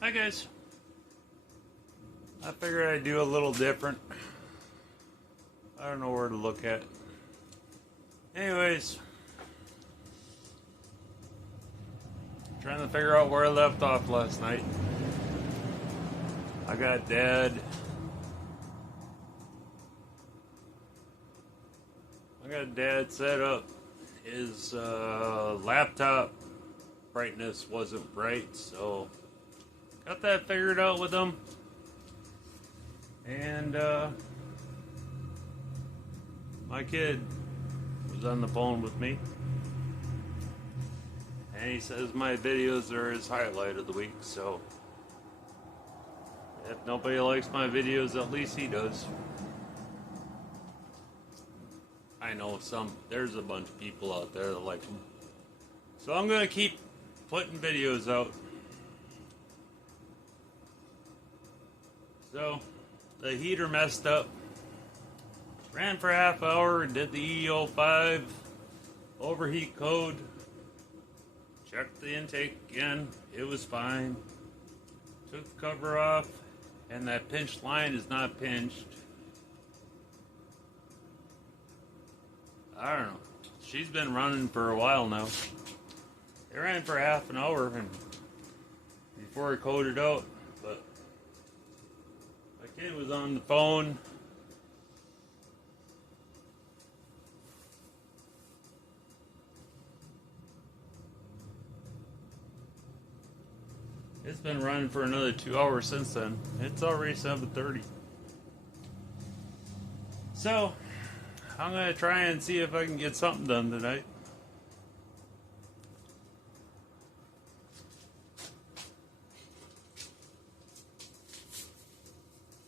Hi guys. I figured I'd do a little different. I don't know where to look at. Anyways, trying to figure out where I left off last night. I got Dad set up. His laptop brightness wasn't bright, so got that figured out with him. And my kid was on the phone with me, and he says my videos are his highlight of the week. So if nobody likes my videos, at least he does. I know there's a bunch of people out there that like them. So I'm going to keep putting videos out. So the heater messed up. Ran for half hour, did the EO5 overheat code. Checked the intake again. It was fine. Took the cover off, and that pinched line is not pinched. I don't know. She's been running for a while now. It ran for half an hour and before it coded out, but my kid was on the phone. It's been running for another 2 hours since then. It's already 7:30. So I'm going to try and see if I can get something done tonight.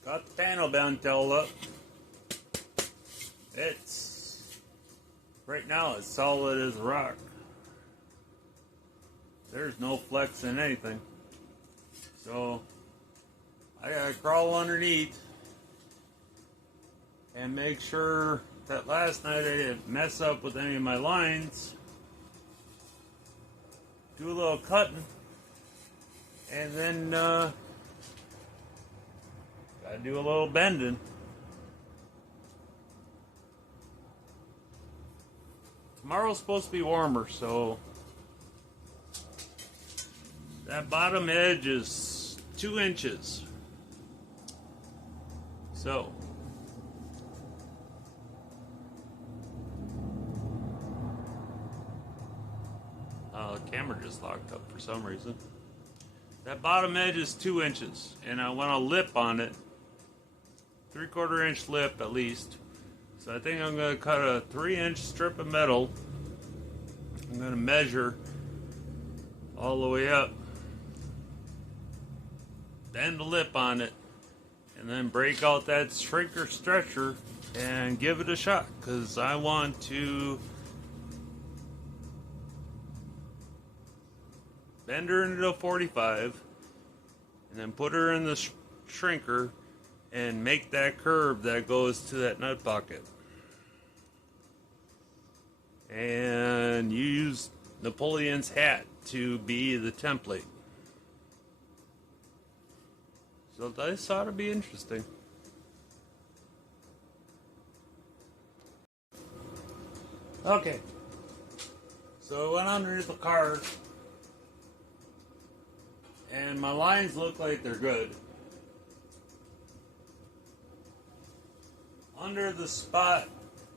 Got the panel bent all up. Right now it's solid as rock. There's no flex in anything. So I gotta crawl underneath and make sure that last night I didn't mess up with any of my lines. Do a little cutting, and then gotta do a little bending. Tomorrow's supposed to be warmer, so that bottom edge is 2 inches. So the camera just locked up for some reason. That bottom edge is 2 inches, and I want a lip on it, 3/4 inch lip at least. So I think I'm going to cut a 3-inch strip of metal. I'm going to measure all the way up, bend the lip on it, and then break out that shrinker stretcher and give it a shot, because I want to bend her into a 45 and then put her in the shrinker and make that curve that goes to that nut pocket. And use Napoleon's hat to be the template. So this ought to be interesting. Okay. So I went underneath the car, and my lines look like they're good. Under the spot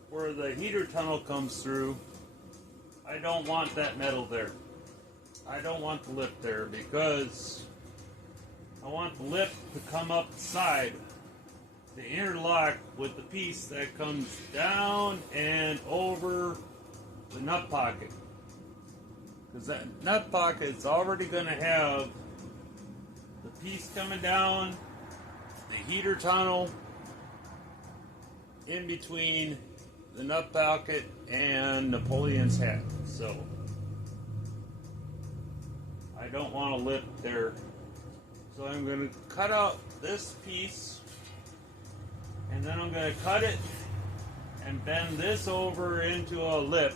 where the heater tunnel comes through, I don't want that metal there. I don't want the lip there, because I want the lip to come up the side to interlock with the piece that comes down and over the nut pocket. Because that nut pocket's already going to have the piece coming down, the heater tunnel in between the nut pocket and Napoleon's hat. So I don't want a lip there. So I'm going to cut out this piece, and then I'm going to cut it and bend this over into a lip.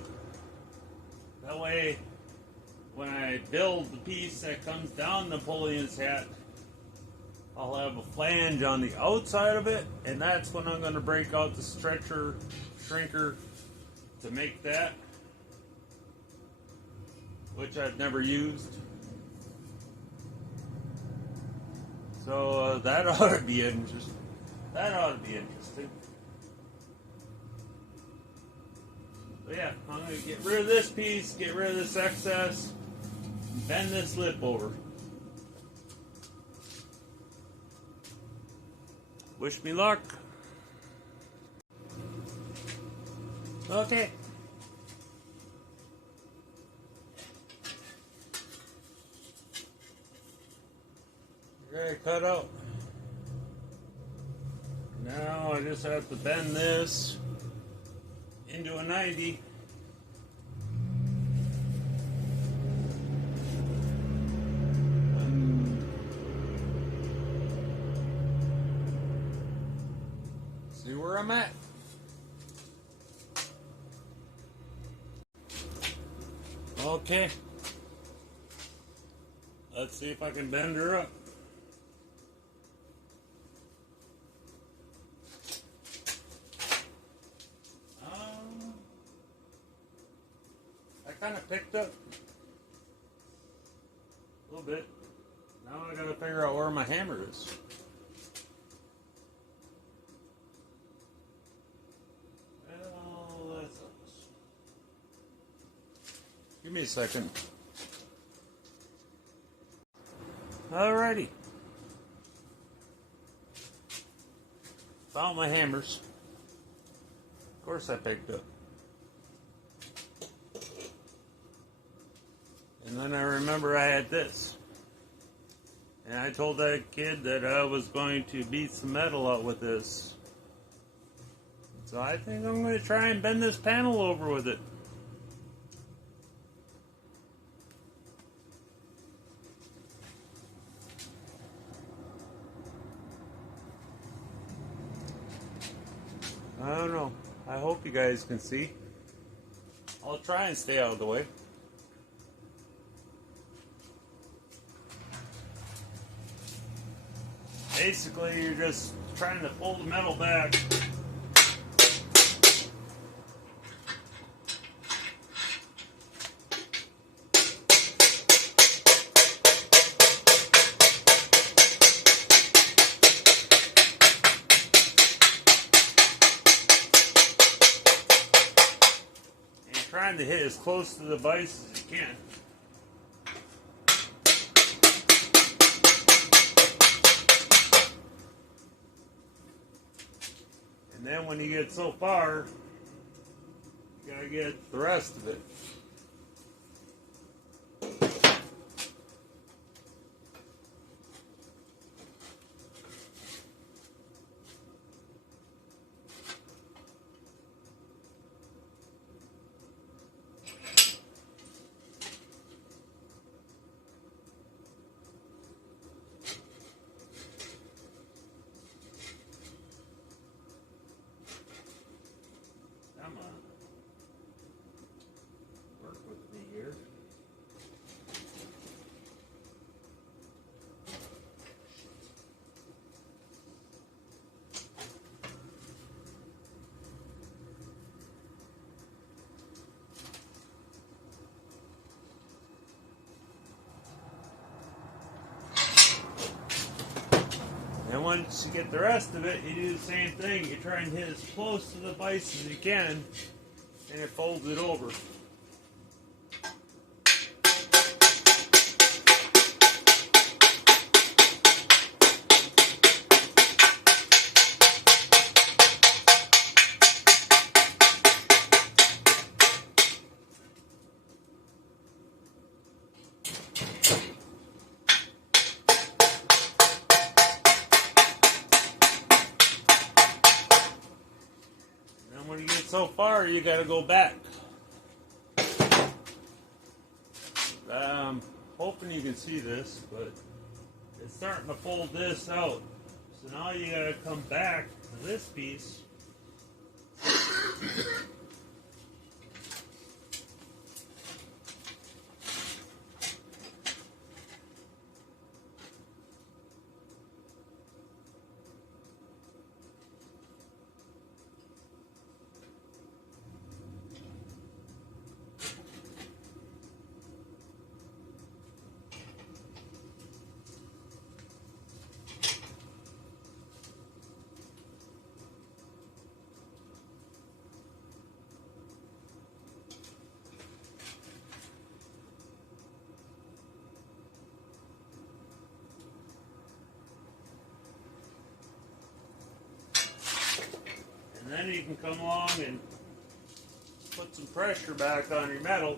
That way, when I build the piece that comes down Napoleon's hat, I'll have a flange on the outside of it, and that's when I'm going to break out the shrinker to make that, which I've never used. So that ought to be interesting. That ought to be interesting. But yeah, I'm going to get rid of this piece, get rid of this excess, and bend this lip over. Wish me luck. Okay. Okay, cut out. Now I just have to bend this into a 90. See where I'm at. Okay. Let's see if I can bend her up. I kind of picked up a little bit. Now I gotta figure out where my hammer is. Well, that's us. Give me a second. Alrighty. Found my hammers. Of course I picked up. And then I remember I had this. And I told that kid that I was going to beat some metal out with this. So I think I'm going to try and bend this panel over with it. I don't know. I hope you guys can see. I'll try and stay out of the way. Basically, you're just trying to pull the metal back. And you're trying to hit as close to the vise as you can. And then when you get so far, you gotta get the rest of it. Come on. Work with me here. And once you get the rest of it, you do the same thing. You try and hit as close to the vise as you can, and it folds it over. When you get so far, you gotta go back. Hoping you can see this, but it's starting to fold this out. So now you gotta come back to this piece. then you can come along and put some pressure back on your metal.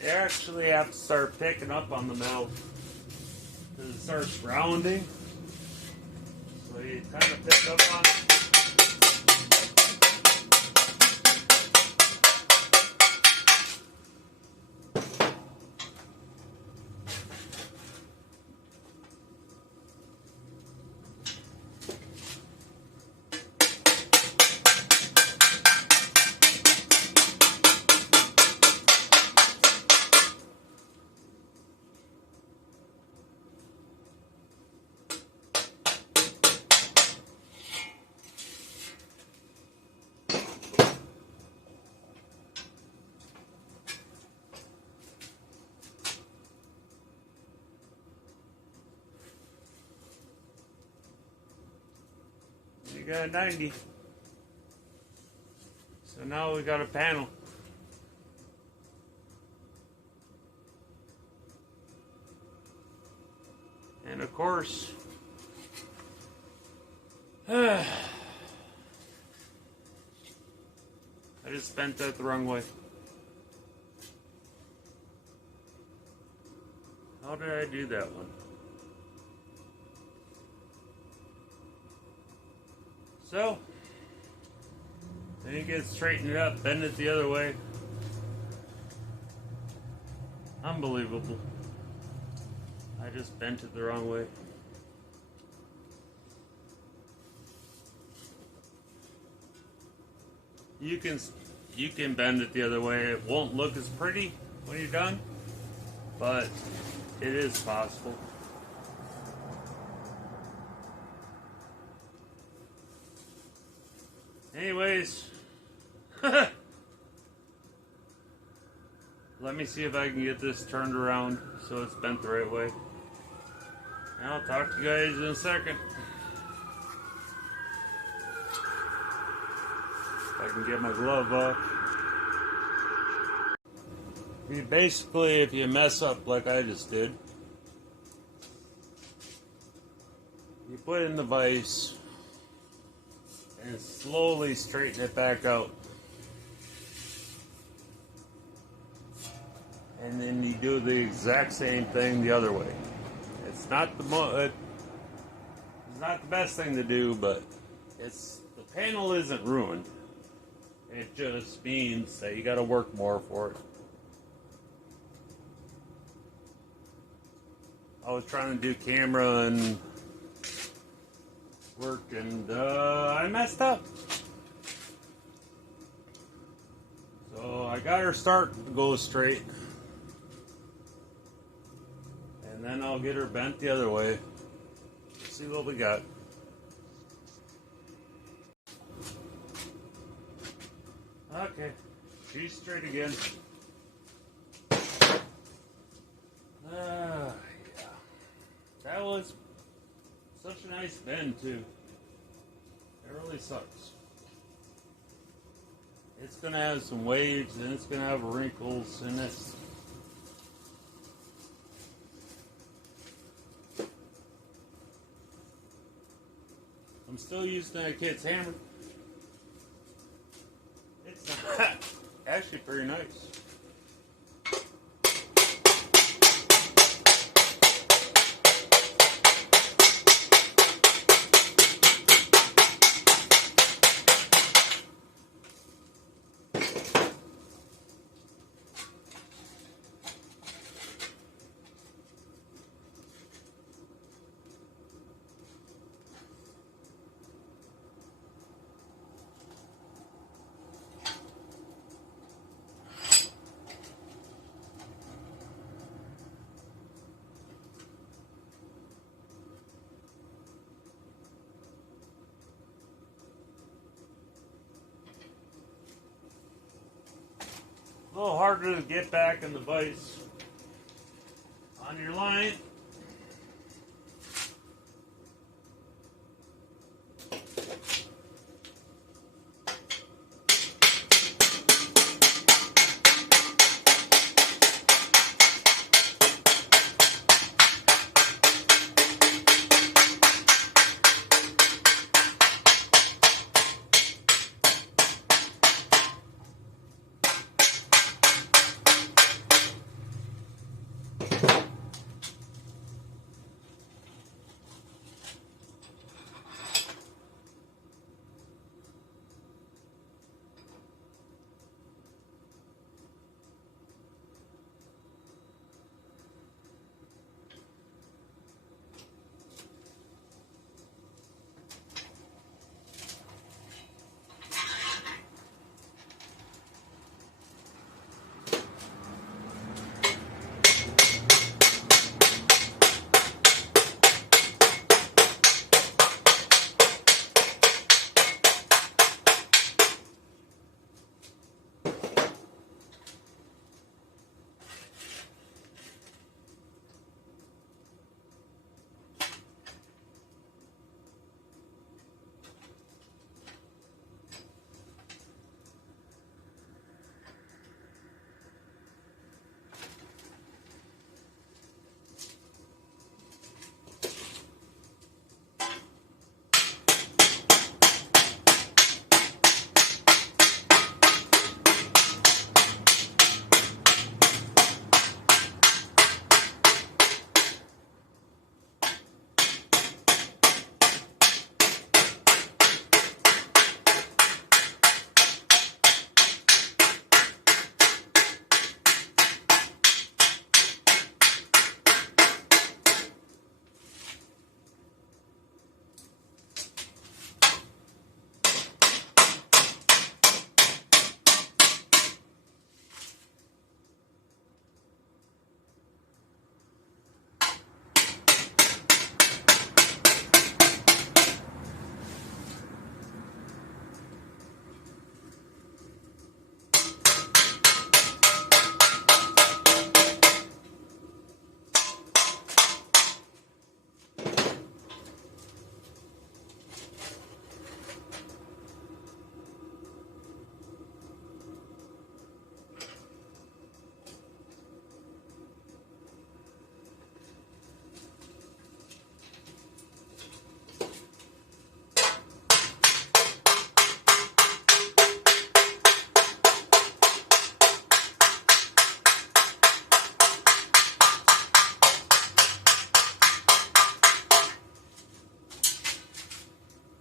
You actually have to start picking up on the metal because it starts rounding. So you kind of pick up on it. You got a 90. So now we got a panel. And of course, I just bent that the wrong way. How did I do that one? So, then you get straightened up, bend it the other way. Unbelievable. I just bent it the wrong way. You can bend it the other way. It won't look as pretty when you're done, but it is possible. Anyways, let me see if I can get this turned around so it's bent the right way. And I'll talk to you guys in a second. If I can get my glove off. Basically, if you mess up like I just did, you put in the vise, and slowly straighten it back out. And then you do the exact same thing the other way. It's not the best thing to do, but the panel isn't ruined. It just means that you got to work more for it. I was trying to do camera and work, and I messed up. So I got her starting to go straight, and then I'll get her bent the other way. See what we got. Okay, she's straight again. Yeah. That was such a nice bend too. It really sucks. It's gonna have some waves and it's gonna have wrinkles and it's I'm still using that kid's hammer. It's actually pretty nice. A little harder to get back in the vise on your line.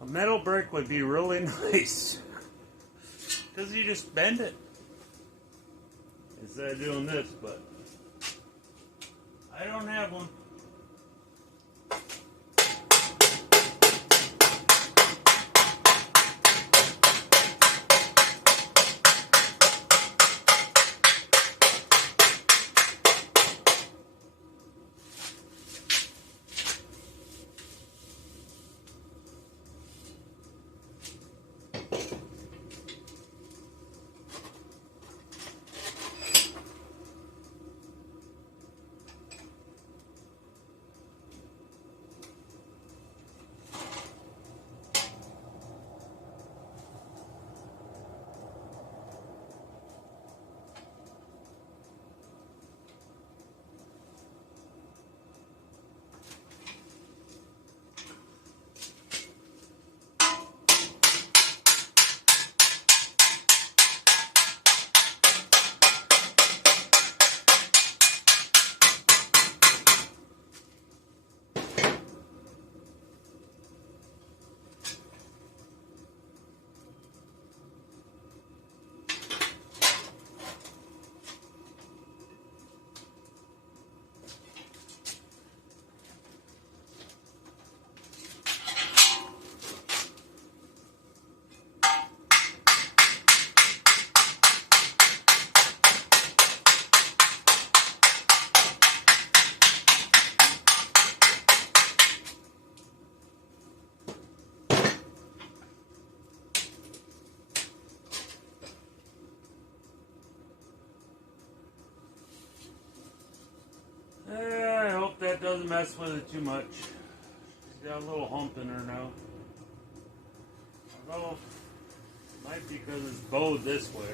metal brick would be really nice. Because you just bend it. Instead of doing this, but I don't have one. I hope that doesn't mess with it too much. She's got a little hump in her now. Although, it might be because it's bowed this way.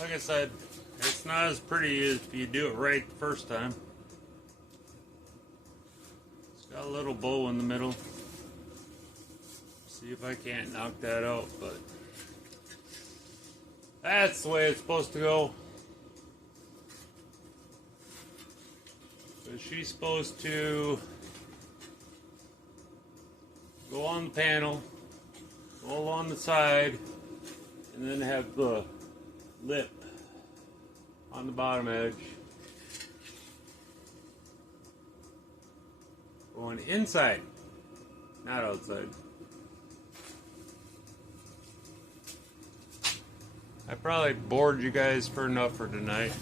Like I said, it's not as pretty as if you do it right the first time. It's got a little bow in the middle. See if I can't knock that out, but that's the way it's supposed to go. So she's supposed to go on the panel, go along the side, and then have the lip on the bottom edge going inside, not outside. I probably bored you guys for enough for tonight.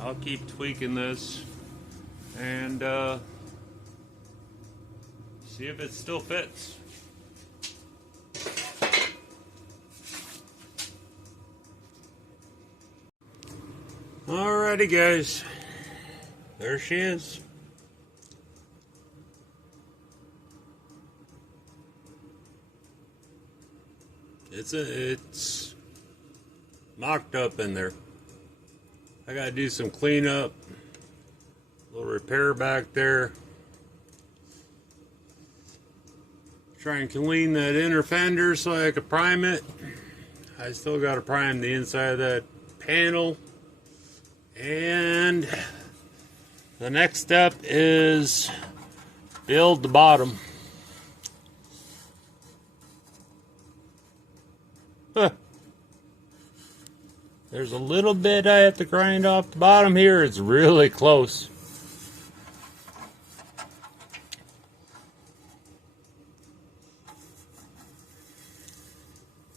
I'll keep tweaking this and see if it still fits. Alrighty guys, there she is. It's mocked up in there. I gotta do some cleanup, a little repair back there. Try and clean that inner fender so I could prime it. I still gotta prime the inside of that panel. And The next step is build the bottom. Huh. There's a little bit I have to grind off the bottom here. It's really close.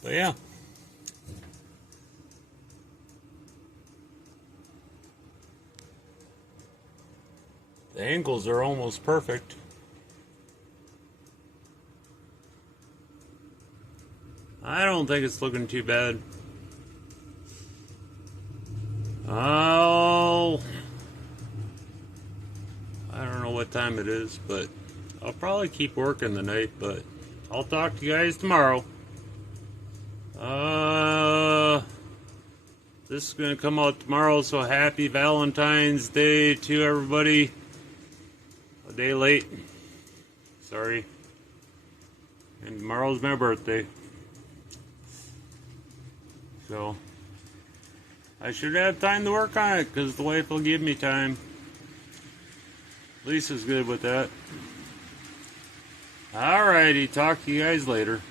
But yeah. The angles are almost perfect. I don't think it's looking too bad. Oh, I don't know what time it is, but I'll probably keep working the night, but I'll talk to you guys tomorrow. This is going to come out tomorrow, so happy Valentine's Day to everybody. A day late. Sorry. And tomorrow's my birthday. So I should have time to work on it because the wife will give me time. Lisa's good with that. Alrighty, talk to you guys later.